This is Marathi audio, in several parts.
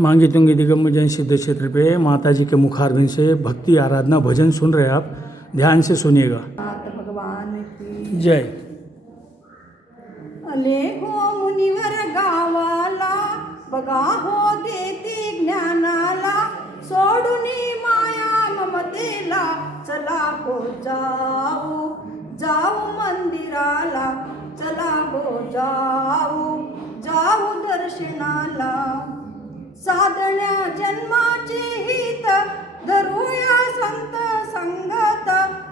मांगी तुंगी दिगंबजन सिद्ध क्षेत्र पे माताजी के मुखारबिंद से भक्ति आराधना भजन सुन रहे हैं आप, ध्यान से सुनिएगा। भगवान की जय। अले हो मुनिवर गावाला, बघा हो देती ज्ञानाला, सोडूनी माया ममतेला, चला हो जाऊ जाऊ मंदिराला, चला हो जाऊ जाऊ दर्शनाला, साधण्या जन्माचे हित धरूया संत संगत,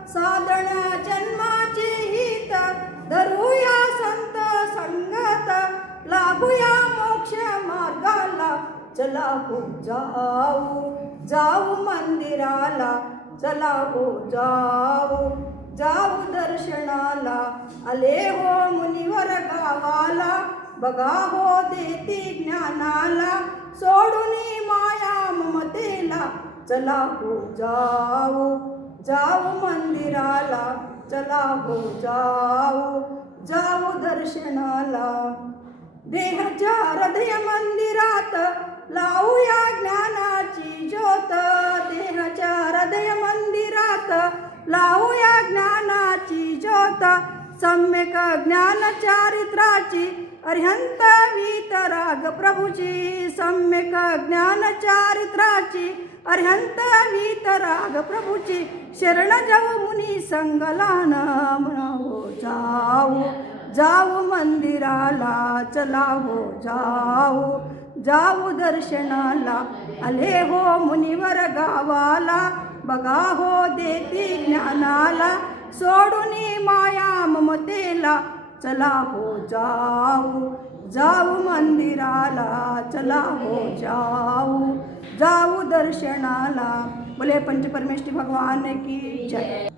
साधण्या जन्माचे हित धरूया संत संगत, लागूया मोक्ष मार्गाला, चला हो जाऊ जाऊ मंदिराला, चला हो जाऊ जाऊ दर्शनाला, आले हो मुनिवर गावाला, बघा हो देती ज्ञानाला, सोडूनी माया ममतेला, चला हो जाऊ जाऊ मंदिराला, चला हो जाऊ जाऊ दर्शनाला, देहाच्या हृदय मंदिरात लावूया ज्ञानाची ज्योत, देहाच्या हृदय मंदिरात लावूया ज्ञानाची ज्योत, सम्यक ज्ञान चारित्राची अर्हंत वीतराग प्रभूची, सम्यक ज्ञान चारित्राची अर्हंत वीतराग प्रभूची, शरण जाऊ मुनी संगलान, हो जाऊ जाऊ मंदिराला, चला हो जाऊ जाऊ दर्शनाला, आले हो मुनिवर गावाला, बघा हो देती ज्ञानाला, सोडूनी माया ममतेला, चला हो जाऊ जाऊ मंदिराला, चला हो जाऊ जाऊ दर्शनाला। बोले पंच परमेष्ठी भगवान की जय।